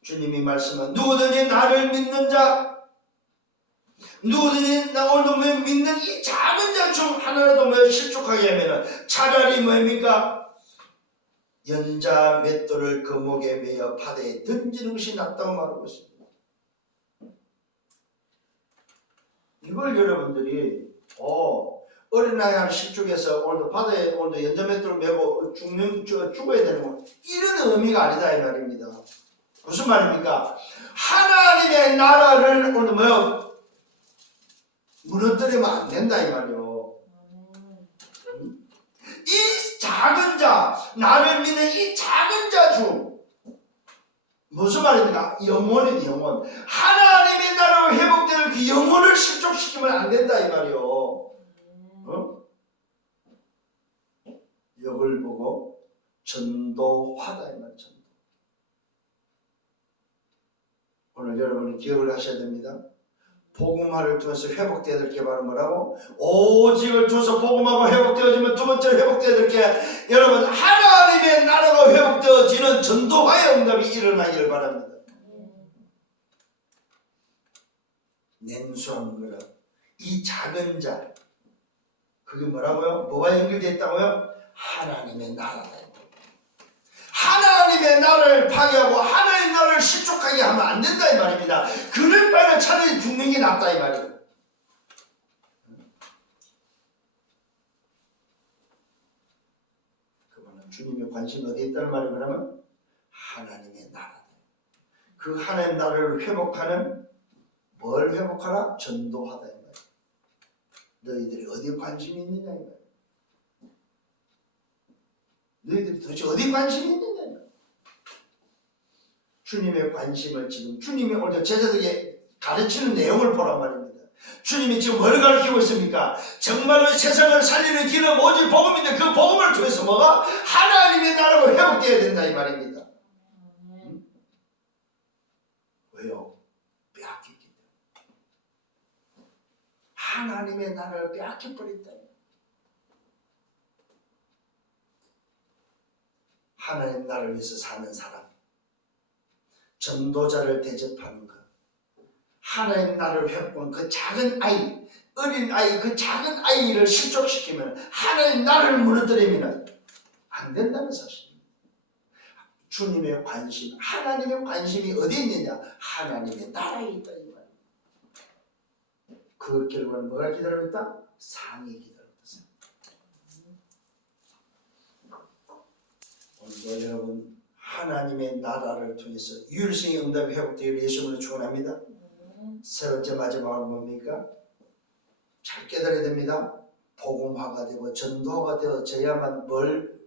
주님이 말씀은 누구든지 나를 믿는 자, 누구든지 나 오늘 믿는 이 작은 자 중 하나라도 실족하게 하면 차라리 뭡니까? 연자 맷돌을 그 목에 매어 바다에 던지는 것이 낫다고 말하고 있습니다. 이걸 여러분들이 어린아이 한 10쪽에서 오늘도 바다에 오늘도 연자 맷돌을 메고 죽어야 되는 거, 이런 의미가 아니다 이 말입니다. 무슨 말입니까? 하나님의 나라를 오늘 무너뜨리면 안 된다 이 말이에요. 이 작은 자, 나를 믿는 이 작은 자 중 무슨 말입니까? 영혼이지, 영혼. 하나님의 나라로 회복되는 그 영혼을 실족시키면 안 된다 이 말이요. 역을 보고 전도하다 이 말이죠. 오늘 여러분이 기억을 하셔야 됩니다. 복음화를 통해서 회복되어야 될 게 바로 뭐라고? 오직을 통해서 복음화가 회복되어지면 두 번째로 회복되어야 될 게 여러분 하나님의 나라가 회복되어지는 전도화의 응답이 일어나기를 바랍니다. 냉수한 그릇, 이 작은 자, 그게 뭐라고요? 뭐가 연결되어 있다고요? 하나님의 나라다. 하나님의 나라를 파괴하고 하나님의 나라를 실족하게 하면 안 된다 이 말입니다. 그럴 바에는 차라리 죽는 게 낫다 이 말이에요. 그거는 주님의 관심이 어디에 있다는 말이 그러면 하나님의 나라다. 그 하나님의 나라를 회복하는, 뭘 회복하라? 전도하다 이 말이에요. 너희들이 어디에 관심이 있느냐 이 말이에요. 너희들이 도대체 어디 관심이 있느냐. 주님의 관심을 지금 주님이 오늘 제자들에게 가르치는 내용을 보란 말입니다. 주님이 지금 뭘 가르치고 있습니까? 정말로 세상을 살리는 길은 오직 복음인데 그 복음을 통해서 뭐가? 하나님의 나라로 회복되어야 된다 이 말입니다. 왜요? 빼앗겼기 때문에. 하나님의 나라를 빼앗겨버린다. 하나님 나라를 위해서 사는 사람, 전도자를 대접하는 것, 하나님 나라를 회복하는 그 작은 아이, 어린 아이, 그 작은 아이를 실족시키면 하나님 나라를 무너뜨리면 안 된다는 사실입니다. 주님의 관심, 하나님의 관심이 어디 있느냐? 하나님의 나라에 있다 이 말입니다. 그 결과는 뭐가 기다리고 있다? 상이 기다리고 있습니다. 오늘도 여러분 하나님의 나라를 통해서 유일성의 응답이 회복되기를 예수님으로 축원합니다. 세 번째 마지막은 뭡니까? 잘 깨달아야 됩니다. 복음화가 되고 전도화가 되어져야만 뭘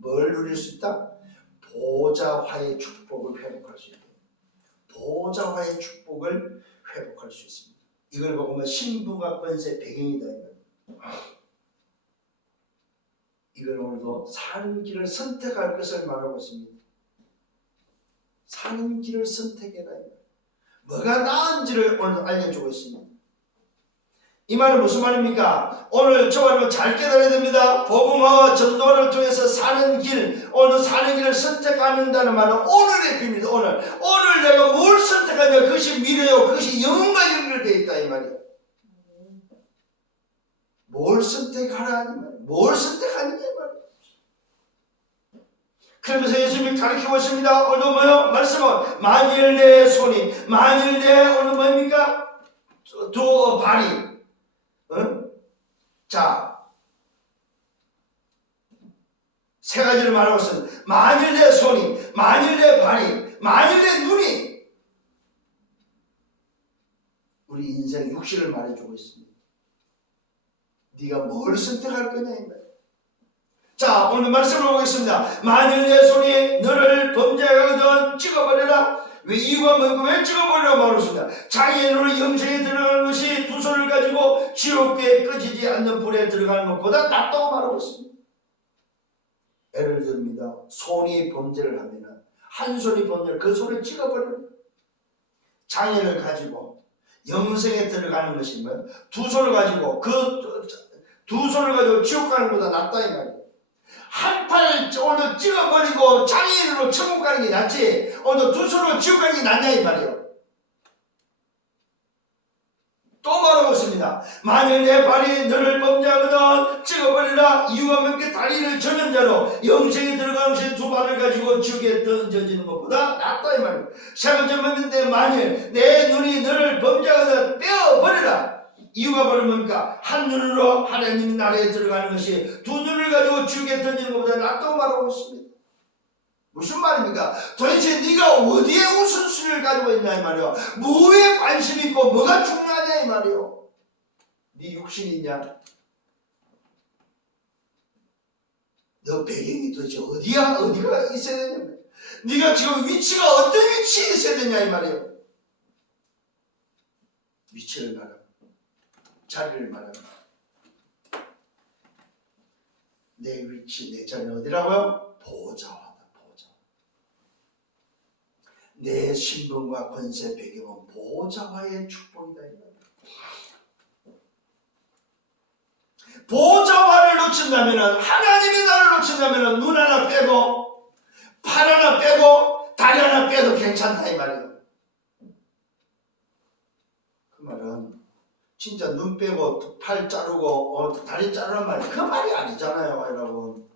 누릴 수 있다? 보좌화의 축복을 회복할 수 있다. 보좌화의 축복을 회복할 수 있습니다. 이걸 보면 신부가 권세 배경이다. 이걸 오늘도 사는 길을 선택할 것을 말하고 있습니다. 사는 길을 선택해라. 뭐가 나은지를 오늘 알려주고 있습니다. 이 말은 무슨 말입니까? 오늘 저 말을 잘 깨달아야 됩니다. 복음화와 전도를 통해서 사는 길, 오늘 사는 길을 선택한다는 말은 오늘의 비밀이다. 오늘 내가 뭘 선택하냐, 그것이 미래요, 그것이 영혼과 연결되어 있다 이 말이에요. 뭘 선택하라 이 말이에요. 뭘 선택하느냐 이 말이에요. 그러면서 예수님이 가르치고 있습니다. 오늘 뭐요? 말씀은 만일 내 손이, 만일 내 오늘 뭡니까? 두 발이, 자, 세 가지를 말하고 있습니다. 만일 내 손이, 만일 내 발이, 만일 내 눈이, 우리 인생 육신을 말해주고 있습니다. 네가 뭘 선택할 거냐 이 말이에요. 자, 오늘 말씀을 보겠습니다. 만일 내 손이 너를 범죄하거든 찍어버려라. 왜 이유가 뭐고 왜 찍어버리라고 말했습니다. 자기의 눈을 영생에 들어가는 것이 두 손을 가지고 지옥에 꺼지지 않는 불에 들어가는 것보다 낫다고 말하고 있습니다. 예를 듭니다. 손이 범죄를 하면 한 손이 범죄를 그 손을 찍어버려요. 장애를 가지고 영생에 들어가는 것이 뭐예요? 두 손을 가지고 두 손을 가지고 지옥 가는 것보다 낫다 이 말이에요. 한 팔을 오늘 찍어버리고 장애인으로 천국 가는 게 낫지 오늘 두 손으로 지옥 가는 게 낫냐 이 말이에요. 또 말하고 있습니다. 만일 내 발이 너를 범죄하거든 찍어버리라. 이유가 뭡니까? 다리를 전염자로 영생에 들어가는 것이 두 발을 가지고 지옥에 던져지는 것보다 낫다 이 말이에요. 세 번째 뭡니까? 만일 내 눈이 너를 범죄하거든 떼어버리라. 이유가 바로 뭡니까? 한 눈으로 하나님 나라에 들어가는 것이 두 눈을 가지고 지옥에 던지는 것보다 낫다고 말하고 있습니다. 무슨 말입니까? 도대체 네가 어디에 우선순위를 가지고 있냐 이 말이요. 뭐에 관심이 있고 뭐가 중요하냐 이 말이요. 네 육신이 있냐? 너 배경이 도대체 어디가 있어야 되냐? 네가 지금 위치가 어떤 위치에 있어야 되냐 이 말이요. 위치를 말합니다. 자리를 말합니다. 내 위치, 내 자리는 어디라고요? 보좌하다. 보좌. 내 신분과 권세 배경은 보좌와의 축복이다. 보좌와를 놓친다면, 하나님의 나를 놓친다면 눈 하나 빼고 팔 하나 빼고 다리 하나 빼도 괜찮다 이 말이에요. 그 말은 진짜 눈 빼고 팔 자르고 다리 자르란 말이 그 말이 아니잖아요 여러분.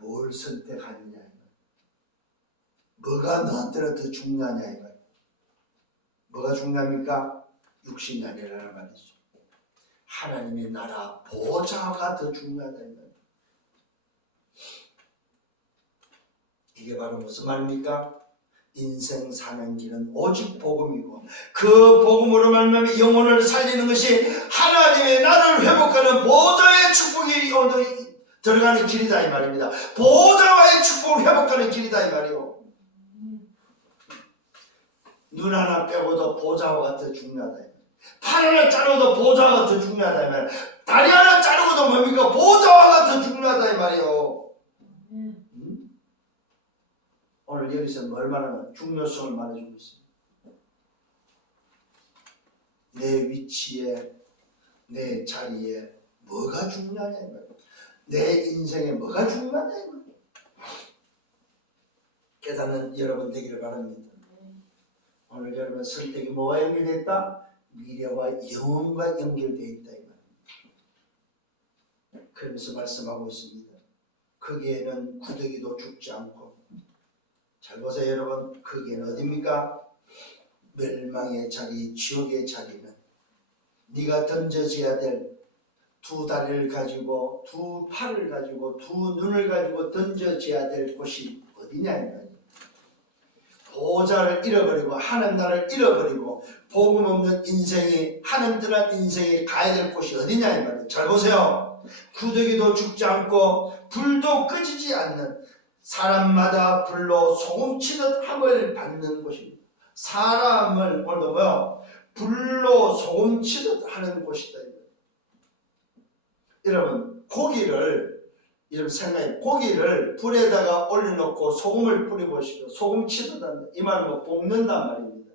뭘 선택하느냐 뭐가 너한테는 더 중요하냐 이 말. 뭐가 중요합니까? 육신이 아니라는 말이죠. 하나님의 나라 보좌가 더 중요하다 이 말. 이게 바로 무슨 말입니까? 인생 사는 길은 오직 복음이고 그 복음으로 말미암아 영혼을 살리는 것이 하나님의 나라를 회복하는 보좌의 축복이 들어가는 길이다 이 말입니다. 보좌와의 축복을 회복하는 길이다 이 말이요. 눈 하나 빼고도 보좌와 같아 중요하다. 팔 하나 자르고도 보좌와 같아 중요하다 이 말이야. 다리 하나 자르고도 뭡니까? 보좌와 같아 중요하다 이 말이에요. 오늘 여기서 뭘 말하면 중요성을 말해주고 있습니다. 내 위치에, 내 자리에 뭐가 중요하냐 이 말이에요. 내 인생에 뭐가 중요하냐 이 말이에요. 깨닫는 여러분 되기를 바랍니다. 오늘 여러분 설득이 뭐와 연결되어 있다? 미래와 영혼과 연결되어 있다 이 말이에요. 그러면서 말씀하고 있습니다. 거기에는 구더기도 죽지 않고, 잘 보세요 여러분, 거기에는 어디입니까? 멸망의 자리, 지옥의 자리는 네가 던져져야 될 두 다리를 가지고, 두 팔을 가지고, 두 눈을 가지고 던져져야 될 곳이 어디냐 이 말이에요. 보좌를 잃어버리고 하나님 나라를 잃어버리고 복음 없는 인생이, 하나님 떠난 인생이 가야 될 곳이 어디냐 이 말이에요. 잘 보세요. 구더기도 죽지 않고 불도 꺼지지 않는, 사람마다 불로 소금치듯 함을 받는 곳입니다. 사람을 오늘도 뭐요? 불로 소금치듯 하는 곳이다. 여러분 고기를, 여러분 생각해, 고기를 불에다가 올려놓고 소금을 뿌려보십시오. 소금 치듯 한다. 이 말은 뭐 볶는단 말입니다.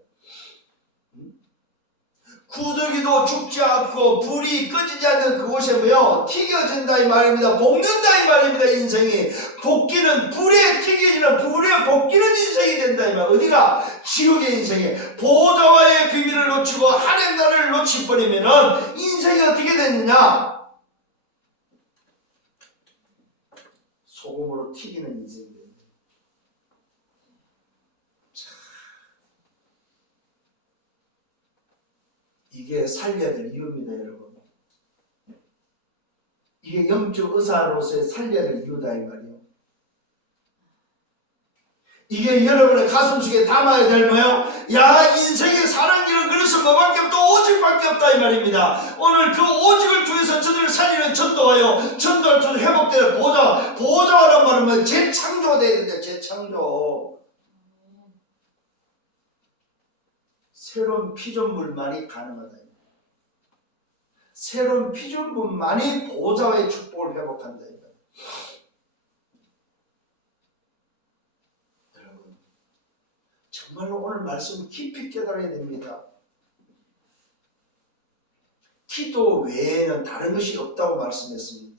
구더기도 죽지 않고 불이 꺼지지 않는 그곳에 뭐요? 튀겨진다 이 말입니다. 볶는다 이 말입니다. 인생이 볶이는, 불에 튀겨지는, 불에 볶이는 인생이 된다 이 말. 어디가? 지옥의 인생이. 보좌와의 비밀을 놓치고 하나님 나라를 놓치버리면은 인생이 어떻게 되느냐? 소금으로 튀기는 인생이 됩니다. 이게 살려야 될 이유입니다 여러분. 이게 영적 의사로서의 살려야 될 이유다 이 말이에요. 이게 여러분의 가슴속에 담아야 될 뭐예요? 야, 인생의 사는 길은 그래서 뭐밖에 없다, 오직밖에 없다 이 말입니다. 오늘 그 오직을 통해서 저들을 살리는 전도하여, 전도할 때 회복되는 보좌라는 말은 뭐 재창조돼야 된다. 재창조. 새로운 피조물만이 가능하다. 새로운 피조물만이 보좌의 축복을 회복한다. 여러분 정말로 오늘 말씀 깊이 깨달아야 됩니다. 기도 외에는 다른 것이 없다고 말씀했습니다.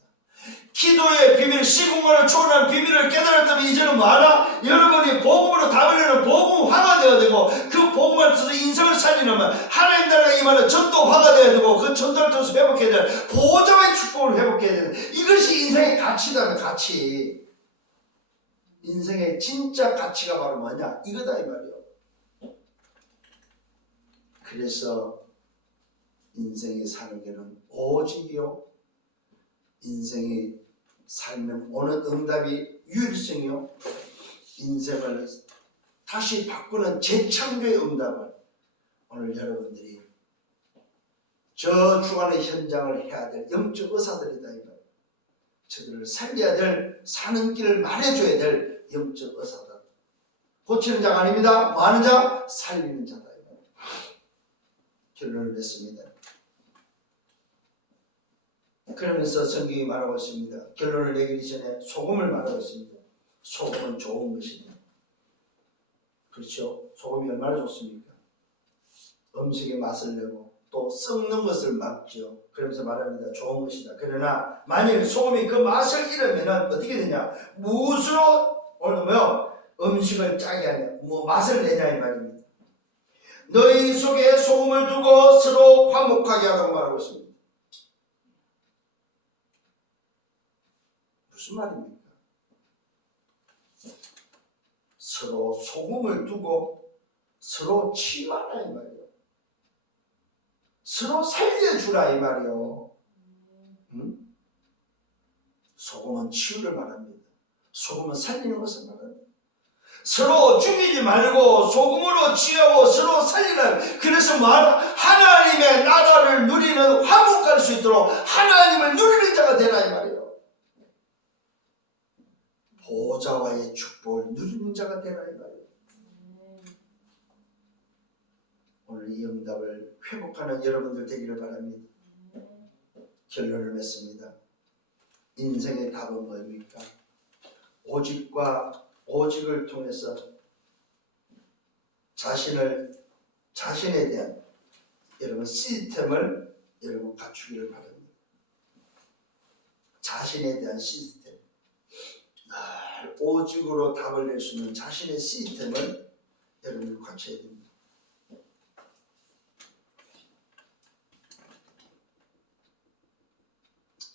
기도의 비밀, 시공간을 초월한 비밀을 깨달았다면 이제는 뭐하나? 여러분이 복음으로 담으려는 복음화가 되어야 되고, 그 복음을 통해서 인생을 살리려면 하나님 나라가 임하는 전도화가 되어야 되고, 그 전도를 통해서 회복해야 되는 보좌의 축복을 회복해야 되는, 이것이 인생의 가치다는 가치. 인생의 진짜 가치가 바로 뭐냐? 이거다 이 말이에요. 그래서 인생이 사는 게는 오직이요, 인생이 살면 오는 응답이 유일성이요, 인생을 다시 바꾸는 재창조의 응답을 오늘 여러분들이 저 주간의 현장을 해야 될 영적 의사들이다 이 말이에요. 저들을 살려야 될, 사는 길을 말해줘야 될 영적 의사다. 고치는 자가 아닙니다. 뭐 하는 자? 살리는 자다 이 말이에요. 결론을 냈습니다. 그러면서 성경이 말하고 있습니다. 결론을 내리기 전에 소금을 말하고 있습니다. 소금은 좋은 것이다. 그렇죠? 소금이 얼마나 좋습니까? 음식의 맛을 내고 또 썩는 것을 막죠. 그러면서 말합니다. 좋은 것이다. 그러나 만일 소금이 그 맛을 잃으면 어떻게 되냐? 무엇으로 오늘도 뭐요? 음식을 짜게 하냐? 뭐 맛을 내냐 이 말입니다. 너희 속에 소금을 두고 서로 화목하게 하라고 말하고 있습니다. 무슨 말입니까? 서로 소금을 두고 서로 치유하라 이 말이에요. 서로 살려주라 이 말이에요. 소금은 치유를 말합니다. 소금은 살리는 것을 말합니다. 서로 죽이지 말고 소금으로 치유하고 서로 살리라. 그래서 하나님의 나라를 누리는, 화목할 수 있도록 하나님을 누리는 자가 되라 이 말이에요. 보좌와의 축복을 누리는 자가 되라 이 말이에요. 오늘 이 응답을 회복하는 여러분들 되기를 바랍니다. 결론을 맺습니다. 인생의 답은 뭡니까? 오직을 통해서 자신에 대한 여러분 시스템을 여러분 갖추기를 바랍니다. 자신에 대한 시스템, 늘 오직으로 답을 낼 수 있는 자신의 시스템을 여러분이 갖춰야 됩니다.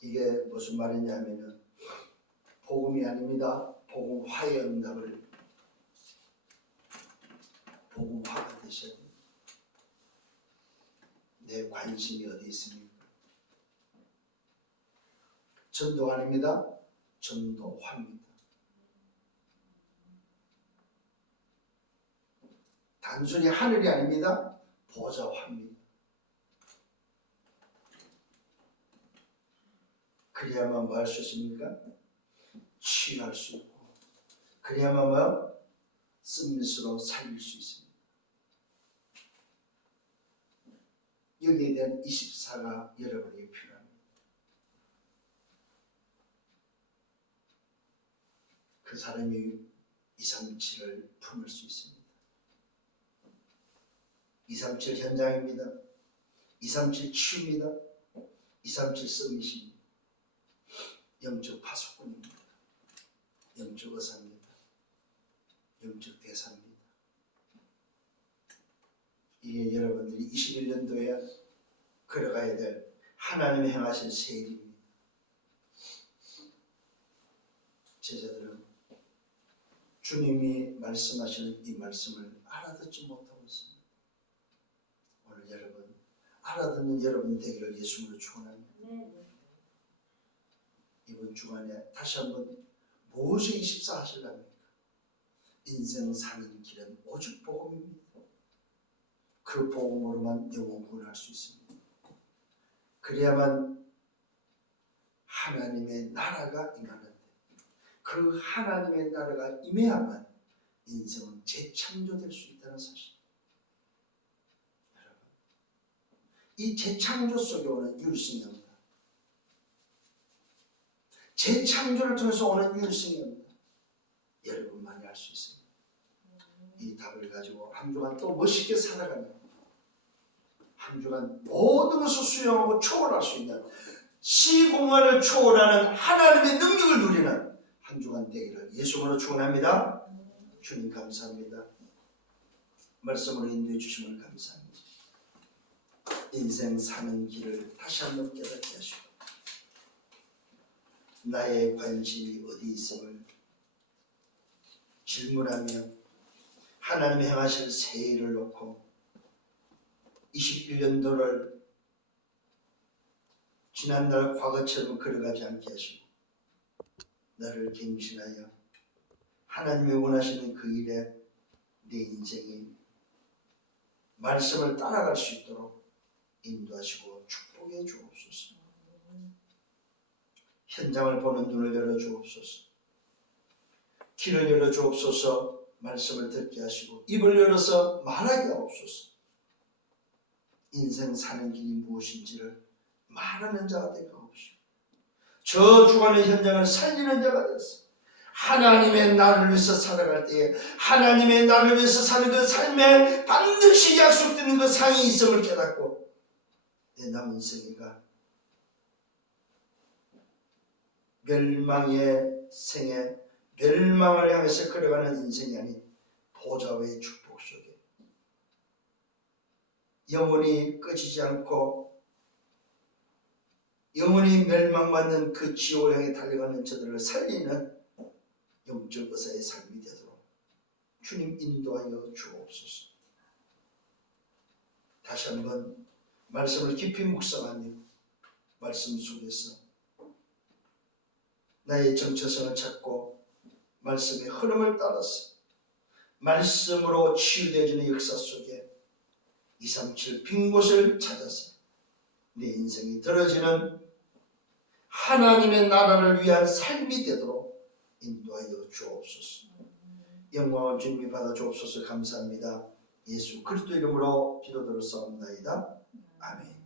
이게 무슨 말이냐면은 복음이 아닙니다. 복음화의 응답을 복음화가 되셔야 됩니다. 내 관심이 어디 있습니까? 전도 아닙니다. 전도화입니다. 단순히 하늘이 아닙니다. 보좌화입니다. 그래야만 뭐 할 수 있습니까? 치유할 수 있고, 그래야만 뭐 쓴mit으로 살릴 수 있습니다. 여기에 대한 24가 여러분에게 필요합니다. 그 사람이 237을 품을 수 있습니다. 237 현장입니다. 237 치유입니다. 237 쓴mit입니다. 영적 파수꾼입니다. 영적 의사입니다. 영적 대사입니다. 이게 여러분들이 21년도에 걸어가야 될 하나님이 행하신 새 일입니다. 제자들은 주님이 말씀하시는 이 말씀을 알아듣지 못하고 있습니다. 오늘 여러분 알아듣는 여러분 되기를 예수님으로 축원합니다. 이번 주간에 다시 한번 무엇이 24 하실랍니까? 인생 사는 길은 오직 복음입니다. 그 복음으로만 영혼 구원할 수 있습니다. 그래야만 하나님의 나라가 임하는데, 그 하나님의 나라가 임해야만 인생은 재창조될 수 있다는 사실. 여러분, 이 재창조 속에 오는 율성이 옵니다. 재창조를 통해서 오는 율성이 옵니다. 여러분만이 알 수 있습니다. 이 답을 가지고 한 주간 또 멋있게 살아가는, 한 주간 모든 것을 수용하고 초월할 수 있는, 시공간을 초월하는 하나님의 능력을 누리는 한 주간 되기를 예수님으로 축원합니다. 주님 감사합니다. 말씀으로 인도해 주심을 감사합니다. 인생 사는 길을 다시 한번 깨닫게 하시고, 나의 관심이 어디 있음을 질문하며 하나님이 행하실 새 일을 놓고 21년도를 지난날 과거처럼 걸어가지 않게 하시고, 나를 갱신하여 하나님이 원하시는 그 일에 내 인생이 말씀을 따라갈 수 있도록 인도하시고 축복해 주옵소서. 현장을 보는 눈을 열어 주옵소서. 귀를 열어 주옵소서. 말씀을 듣게 하시고 입을 열어서 말하게 하옵소서. 인생 사는 길이 무엇인지를 말하는 자가 되게 하옵시고, 저 주간의 현장을 살리는 자가 되어서 하나님의 나를 위해서 살아갈 때에 하나님의 나를 위해서 사는 그 삶에 반드시 약속되는 그 상이 있음을 깨닫고, 내 남은 생애가 멸망의 생애, 멸망을 향해서 걸어가는 인생이 아닌 보좌의 축복 속에 영원히 꺼지지 않고 영원히 멸망받는 그 지옥을 향해 달려가는 저들을 살리는 영적 의사의 삶이 되도록 주님 인도하여 주옵소서. 다시 한번 말씀을 깊이 묵상하며 말씀 속에서 나의 정체성을 찾고 말씀의 흐름을 따라서 말씀으로 치유되어지는 역사 속에 237 빈 곳을 찾아서 내 인생이 들어지는 하나님의 나라를 위한 삶이 되도록 인도하여 주옵소서. 영광을 주님이 받아 주옵소서. 감사합니다. 예수 그리스도 이름으로 기도드렸사옵나이다. 아멘.